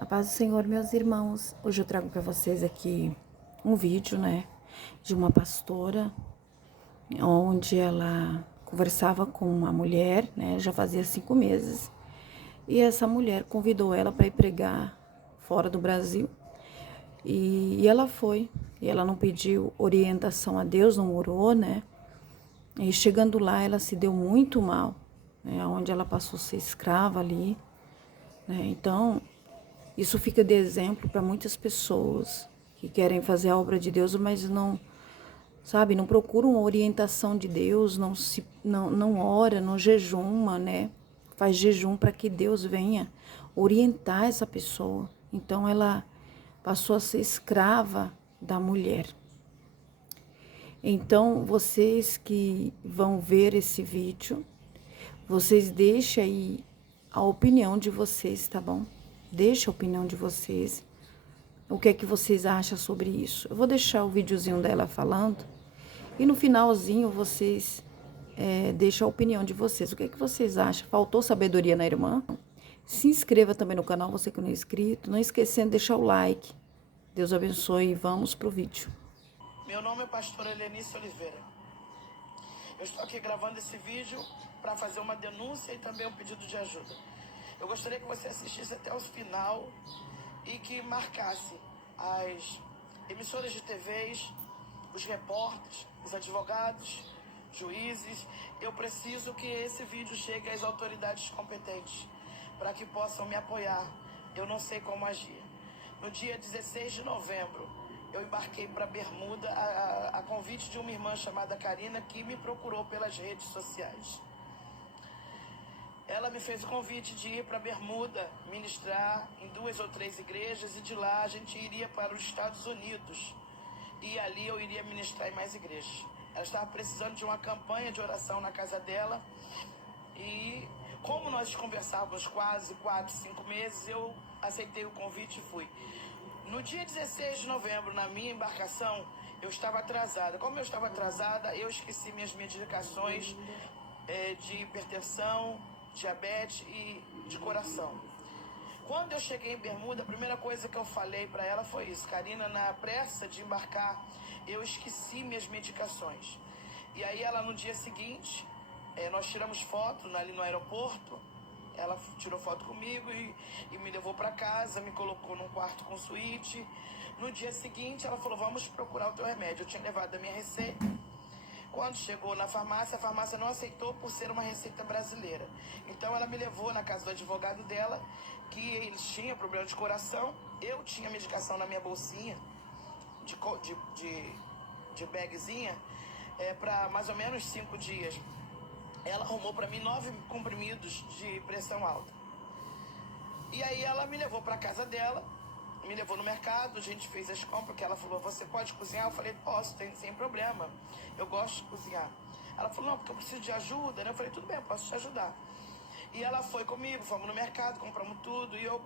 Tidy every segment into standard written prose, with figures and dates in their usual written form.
A paz do Senhor, meus irmãos. Hoje eu trago para vocês aqui um vídeo, de uma pastora, onde ela conversava com uma mulher, já fazia 5 meses, e essa mulher convidou ela para ir pregar fora do Brasil, e ela foi, e ela não pediu orientação a Deus, não orou, e chegando lá ela se deu muito mal, onde ela passou a ser escrava ali, então isso fica de exemplo para muitas pessoas que querem fazer a obra de Deus, mas não procuram a orientação de Deus, não ora, não jejuma, Faz jejum para que Deus venha orientar essa pessoa. Então ela passou a ser escrava da mulher. Então vocês que vão ver esse vídeo, vocês deixem aí a opinião de vocês, tá bom? Deixa a opinião de vocês. O que é que vocês acham sobre isso? Eu vou deixar o videozinho dela falando. E no finalzinho vocês deixam a opinião de vocês. O que é que vocês acham? Faltou sabedoria na irmã? Se inscreva também no canal, você que não é inscrito. Não esquecendo de deixar o like. Deus abençoe e vamos pro vídeo. Meu nome é pastor Helenice Oliveira. Eu estou aqui gravando esse vídeo para fazer uma denúncia e também um pedido de ajuda. Eu gostaria que você assistisse até o final e que marcasse as emissoras de TVs, os repórteres, os advogados, juízes. Eu preciso que esse vídeo chegue às autoridades competentes para que possam me apoiar. Eu não sei como agir. No dia 16 de novembro, eu embarquei para Bermuda a convite de uma irmã chamada Karina, que me procurou pelas redes sociais. Ela me fez o convite de ir para Bermuda, ministrar em 2 ou 3 igrejas, e de lá a gente iria para os Estados Unidos. E ali eu iria ministrar em mais igrejas. Ela estava precisando de uma campanha de oração na casa dela. E como nós conversávamos quase 4, 5 meses, eu aceitei o convite e fui. No dia 16 de novembro, na minha embarcação, eu estava atrasada. Como eu estava atrasada, eu esqueci minhas medicações de hipertensão, diabetes e de coração. Quando eu cheguei em Bermuda, a primeira coisa que eu falei para ela foi isso: Karina, na pressa de embarcar, eu esqueci minhas medicações. E aí ela, no dia seguinte, nós tiramos foto ali no aeroporto. Ela tirou foto comigo e me levou para casa, me colocou num quarto com suíte. No dia seguinte, ela falou: vamos procurar o teu remédio. Eu tinha levado a minha receita. Quando chegou na farmácia, a farmácia não aceitou por ser uma receita brasileira. Então ela me levou na casa do advogado dela, que eles tinham problema de coração. Eu tinha medicação na minha bolsinha, de bagzinha, para mais ou menos 5 dias. Ela arrumou para mim 9 comprimidos de pressão alta. E aí ela me levou para casa dela, me levou no mercado, a gente fez as compras, que ela falou: você pode cozinhar? Eu falei: posso, sem problema, eu gosto de cozinhar. Ela falou: não, porque eu preciso de ajuda, né? Eu falei: tudo bem, eu posso te ajudar. E ela foi comigo, fomos no mercado, compramos tudo, e eu,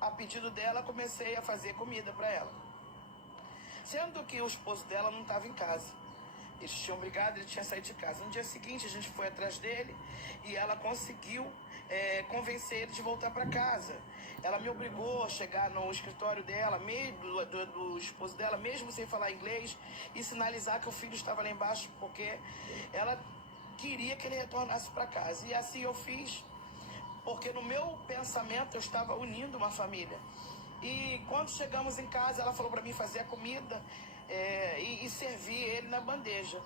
a pedido dela, comecei a fazer comida para ela. Sendo que o esposo dela não estava em casa. Eles tinham brigado, ele tinha saído de casa. No dia seguinte, a gente foi atrás dele e ela conseguiu convencer ele de voltar para casa. Ela me obrigou a chegar no escritório dela, do esposo dela, mesmo sem falar inglês, e sinalizar que o filho estava lá embaixo, porque ela queria que ele retornasse para casa. E assim eu fiz, porque no meu pensamento eu estava unindo uma família. E quando chegamos em casa, ela falou para mim fazer a comida e servir ele na bandeja.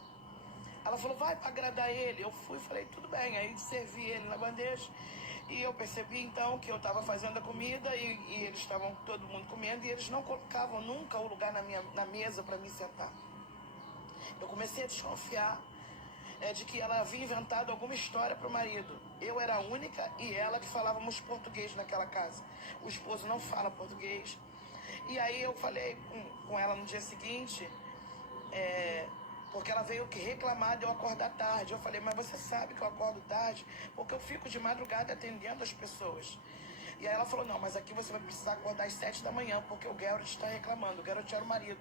Ela falou: vai para agradar ele. Eu fui e falei: tudo bem. Aí servi ele na bandeja. E eu percebi então que eu estava fazendo a comida e eles estavam todo mundo comendo, e eles não colocavam nunca o lugar na mesa para me sentar. Eu comecei a desconfiar de que ela havia inventado alguma história para o marido. Eu era a única e ela que falávamos português naquela casa. O esposo não fala português. E aí eu falei com ela no dia seguinte, porque ela veio reclamar de eu acordar tarde. Eu falei: mas você sabe que eu acordo tarde porque eu fico de madrugada atendendo as pessoas. E aí ela falou: não, mas aqui você vai precisar acordar às 7 da manhã, porque o Geralt está reclamando. O Geralt era o marido.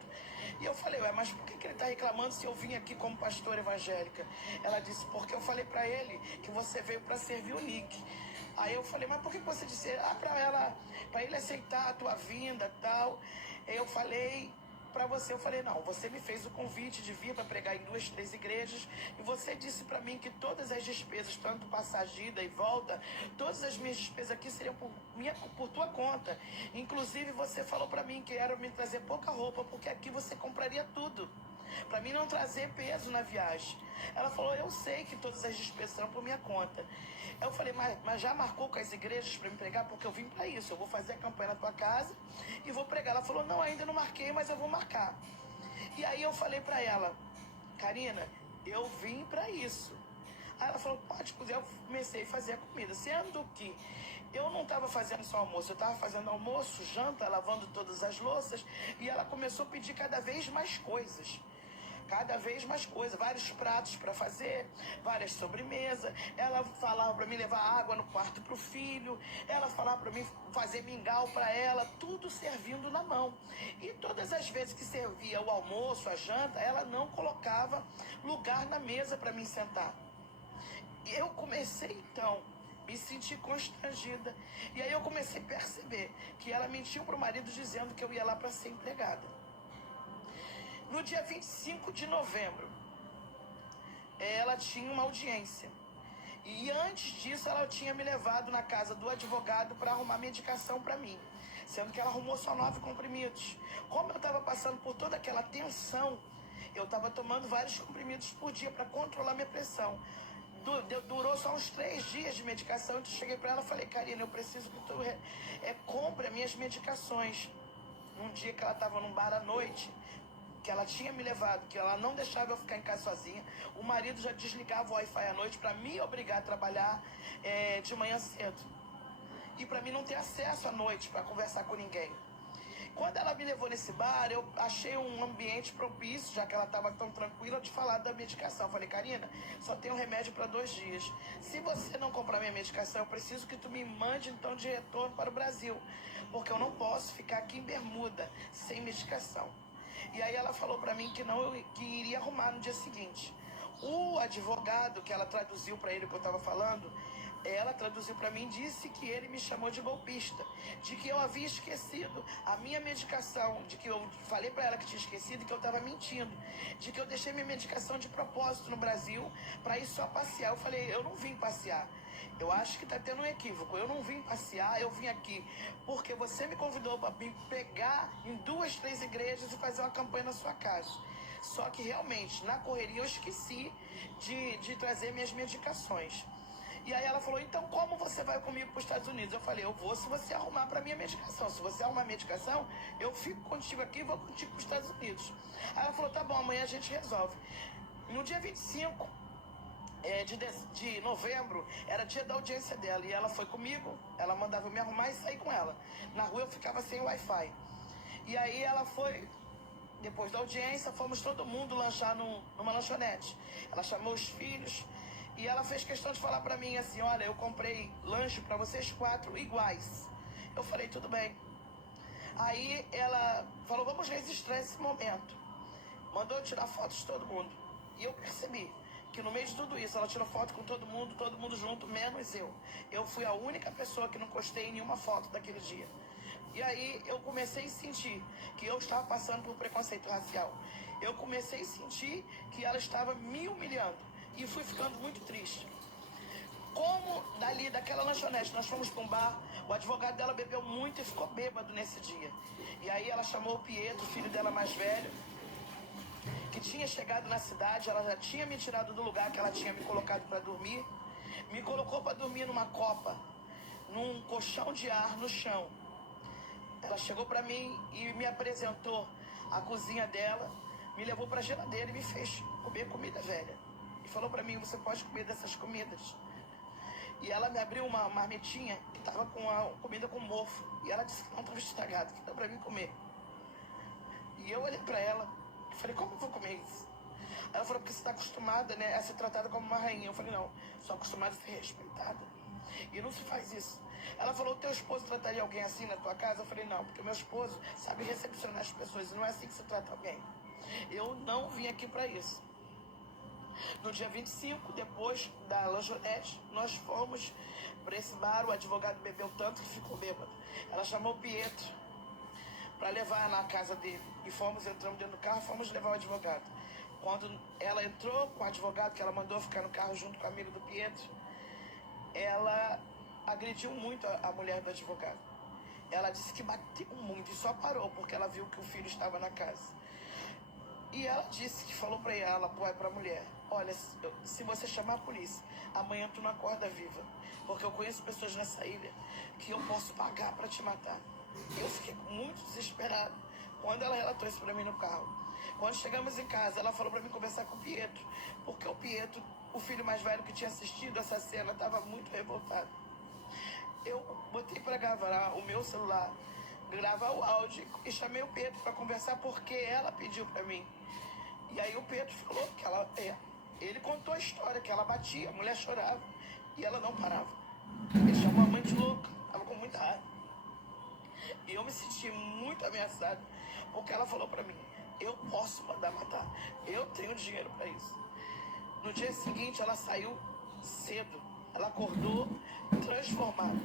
E eu falei: ué, mas por que ele está reclamando se eu vim aqui como pastora evangélica? Ela disse: porque eu falei para ele que você veio para servir o Nick. Aí eu falei, mas por que você disse? Pra ele aceitar a tua vinda e tal. Eu falei pra você, eu falei, não, você me fez o convite de vir para pregar em 2, 3 igrejas, e você disse pra mim que todas as despesas, tanto passagem, ida e volta, todas as minhas despesas aqui seriam por tua conta. Inclusive você falou pra mim que era me trazer pouca roupa, porque aqui você compraria tudo, pra mim não trazer peso na viagem. Ela falou, eu sei que todas as despesas são por minha conta. Eu falei, mas já marcou com as igrejas para me pregar? Porque eu vim para isso, eu vou fazer a campanha na tua casa e vou pregar. Ela falou, não, ainda não marquei, mas eu vou marcar. E aí eu falei para ela, Karina, eu vim para isso. Aí ela falou, pode cozinhar. Eu comecei a fazer a comida, sendo que eu não estava fazendo só almoço, eu estava fazendo almoço, janta, lavando todas as louças, e ela começou a pedir cada vez mais coisas. Cada vez mais coisas, vários pratos para fazer, várias sobremesas. Ela falava para mim levar água no quarto pro filho. Ela falava para mim fazer mingau para ela, tudo servindo na mão. E todas as vezes que servia o almoço, a janta, ela não colocava lugar na mesa para mim sentar. E eu comecei então me sentir constrangida. E aí eu comecei a perceber que ela mentiu pro marido dizendo que eu ia lá para ser empregada. No dia 25 de novembro, ela tinha uma audiência. E antes disso, ela tinha me levado na casa do advogado para arrumar medicação para mim. Sendo que ela arrumou só 9 comprimidos. Como eu estava passando por toda aquela tensão, eu estava tomando vários comprimidos por dia para controlar minha pressão. Durou só uns 3 dias de medicação. Então eu cheguei para ela e falei, Karina, eu preciso que tu compre as minhas medicações. Um dia que ela estava num bar à noite, que ela tinha me levado, que ela não deixava eu ficar em casa sozinha. O marido já desligava o Wi-Fi à noite para me obrigar a trabalhar de manhã cedo. E para mim não ter acesso à noite para conversar com ninguém. Quando ela me levou nesse bar, eu achei um ambiente propício, já que ela estava tão tranquila, de falar da medicação. Eu falei, Karina, só tem um remédio para 2 dias. Se você não comprar minha medicação, eu preciso que tu me mande então de retorno para o Brasil, porque eu não posso ficar aqui em Bermuda sem medicação. E aí ela falou pra mim que iria arrumar no dia seguinte. O advogado que ela traduziu pra ele o que eu tava falando, ela traduziu pra mim e disse que ele me chamou de golpista, de que eu havia esquecido a minha medicação, de que eu falei pra ela que tinha esquecido e que eu tava mentindo, de que eu deixei minha medicação de propósito no Brasil pra ir só passear. Eu falei, eu não vim passear. Eu acho que tá tendo um equívoco. Eu não vim passear, eu vim aqui porque você me convidou para me pegar em 2, 3 igrejas e fazer uma campanha na sua casa. Só que realmente, na correria, eu esqueci de trazer minhas medicações. E aí ela falou, então como você vai comigo para os Estados Unidos? Eu falei, eu vou se você arrumar para minha medicação. Se você arrumar a medicação, eu fico contigo aqui e vou contigo para os Estados Unidos. Aí ela falou, tá bom, amanhã a gente resolve. No dia 25 de novembro, era dia da audiência dela, e ela foi comigo, ela mandava eu me arrumar e sair com ela. Na rua eu ficava sem Wi-Fi. E aí ela foi, depois da audiência, fomos todo mundo lanchar numa lanchonete. Ela chamou os filhos e ela fez questão de falar pra mim assim, olha, eu comprei lanche pra vocês 4 iguais. Eu falei, tudo bem. Aí ela falou, vamos registrar esse momento. Mandou eu tirar fotos de todo mundo. E eu percebi que no meio de tudo isso, ela tirou foto com todo mundo junto, menos eu. Eu fui a única pessoa que não postei nenhuma foto daquele dia. E aí eu comecei a sentir que eu estava passando por preconceito racial. Eu comecei a sentir que ela estava me humilhando. E fui ficando muito triste. Como daquela lanchonete, nós fomos para um bar, o advogado dela bebeu muito e ficou bêbado nesse dia. E aí ela chamou o Pietro, o filho dela mais velho, que tinha chegado na cidade. Ela já tinha me tirado do lugar que ela tinha me colocado para dormir. Me colocou para dormir numa copa, num colchão de ar no chão. Ela chegou para mim e me apresentou a cozinha dela, me levou para a geladeira e me fez comer comida velha. E falou para mim, você pode comer dessas comidas. E ela me abriu uma marmitinha que estava com a comida com mofo. E ela disse que não estava estragado, que dá para mim comer. E eu olhei para ela e falei, como eu vou comer isso? Ela falou, porque você está acostumada, né, a ser tratada como uma rainha. Eu falei, não, sou acostumada a ser respeitada. E não se faz isso. Ela falou, teu esposo trataria alguém assim na tua casa? Eu falei, não, porque meu esposo sabe recepcionar as pessoas. E não é assim que se trata alguém. Eu não vim aqui para isso. No dia 25, depois da lanchonete, nós fomos para esse bar. O advogado bebeu tanto que ficou bêbado. Ela chamou o Pietro para levar na casa dele. E entramos dentro do carro, fomos levar o advogado. Quando ela entrou com o advogado, que ela mandou ficar no carro junto com o amigo do Pietro, ela agrediu muito a mulher do advogado. Ela disse que bateu muito e só parou porque ela viu que o filho estava na casa. E ela disse que falou pra ela, pra mulher: olha, se você chamar a polícia, amanhã tu não acorda viva. Porque eu conheço pessoas nessa ilha que eu posso pagar pra te matar. Eu fiquei muito desesperada quando ela relatou isso pra mim no carro. Quando chegamos em casa, ela falou pra mim conversar com o Pietro. Porque o Pietro, o filho mais velho que tinha assistido essa cena, estava muito revoltado. Eu botei pra gravar o meu celular, gravar o áudio e chamei o Pedro pra conversar porque ela pediu pra mim. E aí o Pedro falou que ele contou a história, que ela batia, a mulher chorava e ela não parava. Ele chamou a mãe de louca, tava com muita raiva. E eu me senti muito ameaçado porque ela falou pra mim: eu posso mandar matar, eu tenho dinheiro pra isso. No dia seguinte ela saiu cedo, ela acordou transformada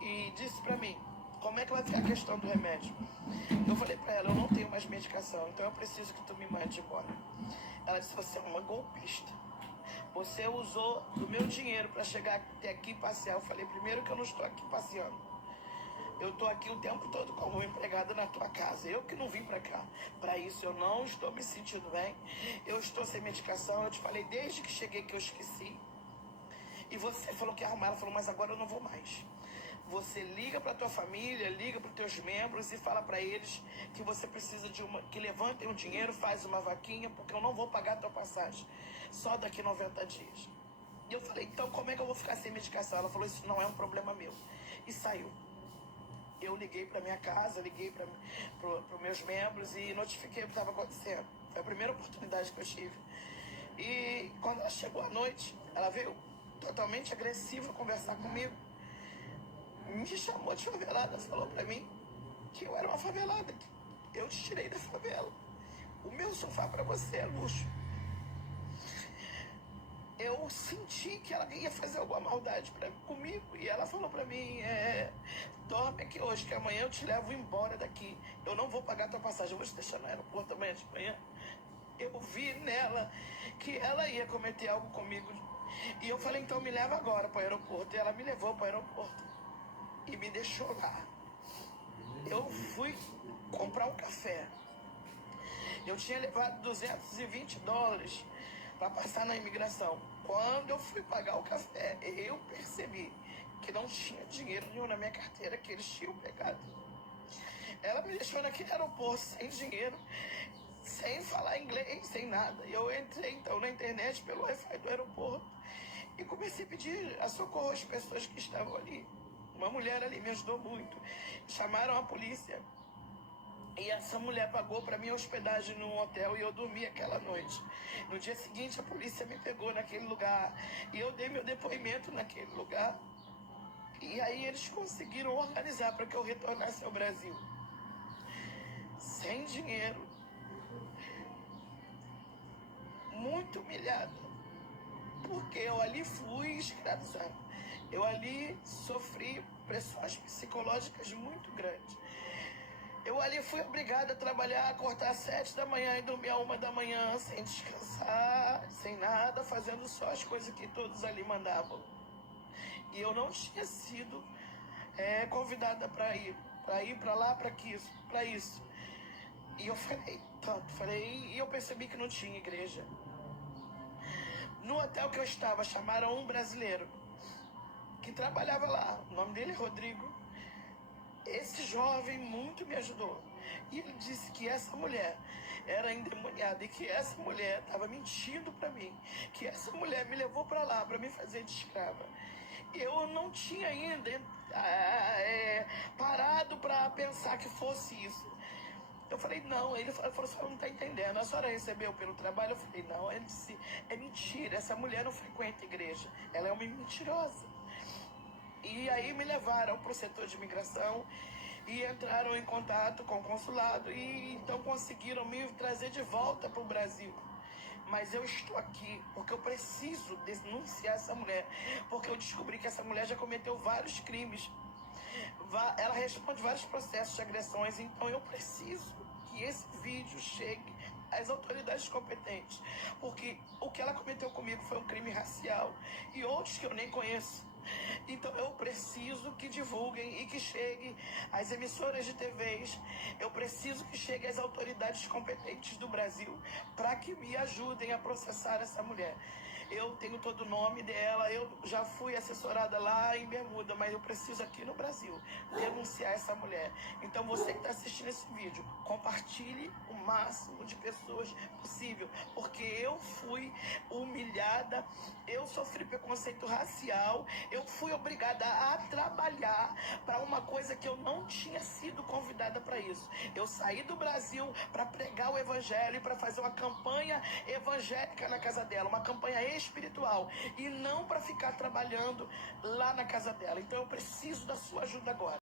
e disse pra mim: como é que vai ficar a questão do remédio? Eu falei pra ela: eu não tenho mais medicação, então eu preciso que tu me mande embora. Ela disse: você é uma golpista, você usou do meu dinheiro pra chegar até aqui e passear. Eu falei: primeiro que eu não estou aqui passeando, eu tô aqui o tempo todo como empregada na tua casa. Eu que não vim pra cá. Pra isso eu não estou me sentindo bem. Eu estou sem medicação. Eu te falei desde que cheguei que eu esqueci. E você falou que ia arrumar. Ela falou: mas agora eu não vou mais. Você liga pra tua família, liga pros teus membros e fala pra eles que você precisa que levantem o dinheiro, faz uma vaquinha, porque eu não vou pagar a tua passagem. Só daqui 90 dias. E eu falei: então como é que eu vou ficar sem medicação? Ela falou: isso não é um problema meu. E saiu. Eu liguei para minha casa, liguei para os meus membros e notifiquei o que estava acontecendo. Foi a primeira oportunidade que eu tive. E quando ela chegou à noite, ela veio totalmente agressiva conversar comigo. Me chamou de favelada, falou para mim que eu era uma favelada, que eu te tirei da favela. O meu sofá para você é luxo. Eu senti que ela ia fazer alguma maldade comigo. E ela falou pra mim: dorme aqui hoje, que amanhã eu te levo embora daqui. Eu não vou pagar tua passagem, eu vou te deixar no aeroporto amanhã de manhã. Eu vi nela que ela ia cometer algo comigo. E eu falei: então me leva agora pro aeroporto. E ela me levou pro aeroporto e me deixou lá. Eu fui comprar um café. Eu tinha levado $220 para passar na imigração. Quando eu fui pagar o café, eu percebi que não tinha dinheiro nenhum na minha carteira, que eles tinham pegado. Ela me deixou naquele aeroporto sem dinheiro, sem falar inglês, sem nada. Eu entrei então na internet pelo Wi-Fi do aeroporto e comecei a pedir a socorro às pessoas que estavam ali. Uma mulher ali me ajudou muito. Chamaram a polícia. E essa mulher pagou para minha hospedagem num hotel e eu dormi aquela noite. No dia seguinte, a polícia me pegou naquele lugar e eu dei meu depoimento naquele lugar. E aí eles conseguiram organizar para que eu retornasse ao Brasil. Sem dinheiro. Muito humilhada. Porque eu ali fui escravizada. Eu ali sofri pressões psicológicas muito grandes. Eu ali fui obrigada a trabalhar, acordar às 7 da manhã e dormir à 1 da manhã, sem descansar, sem nada, fazendo só as coisas que todos ali mandavam. E eu não tinha sido convidada para ir para lá, para isso. E eu falei, e eu percebi que não tinha igreja. No hotel que eu estava, chamaram um brasileiro que trabalhava lá, o nome dele é Rodrigo. Esse jovem muito me ajudou. E ele disse que essa mulher era endemoniada e que essa mulher estava mentindo para mim. Que essa mulher me levou para lá para me fazer de escrava. Eu não tinha ainda parado para pensar que fosse isso. Eu falei: não. Ele falou: a senhora não está entendendo. A senhora recebeu pelo trabalho? Eu falei: não. Ele disse: é mentira. Essa mulher não frequenta a igreja. Ela é uma mentirosa. E aí me levaram para o setor de imigração e entraram em contato com o consulado e então conseguiram me trazer de volta para o Brasil. Mas eu estou aqui porque eu preciso denunciar essa mulher, porque eu descobri que essa mulher já cometeu vários crimes. Ela responde vários processos de agressões, então eu preciso que esse vídeo chegue às autoridades competentes, porque o que ela cometeu comigo foi um crime racial e outros que eu nem conheço. Então eu preciso que divulguem e que chegue às emissoras de TVs. Eu preciso que chegue às autoridades competentes do Brasil para que me ajudem a processar essa mulher. Eu tenho todo o nome dela, eu já fui assessorada lá em Bermuda, mas eu preciso aqui no Brasil denunciar essa mulher. Então você que está assistindo esse vídeo, compartilhe o máximo de pessoas possível, porque eu fui humilhada, eu sofri preconceito racial, eu fui obrigada a trabalhar para uma coisa que eu não tinha sido convidada para isso. Eu saí do Brasil para pregar o evangelho e para fazer uma campanha evangélica na casa dela, uma campanha espiritual, e não para ficar trabalhando lá na casa dela. Então eu preciso da sua ajuda agora.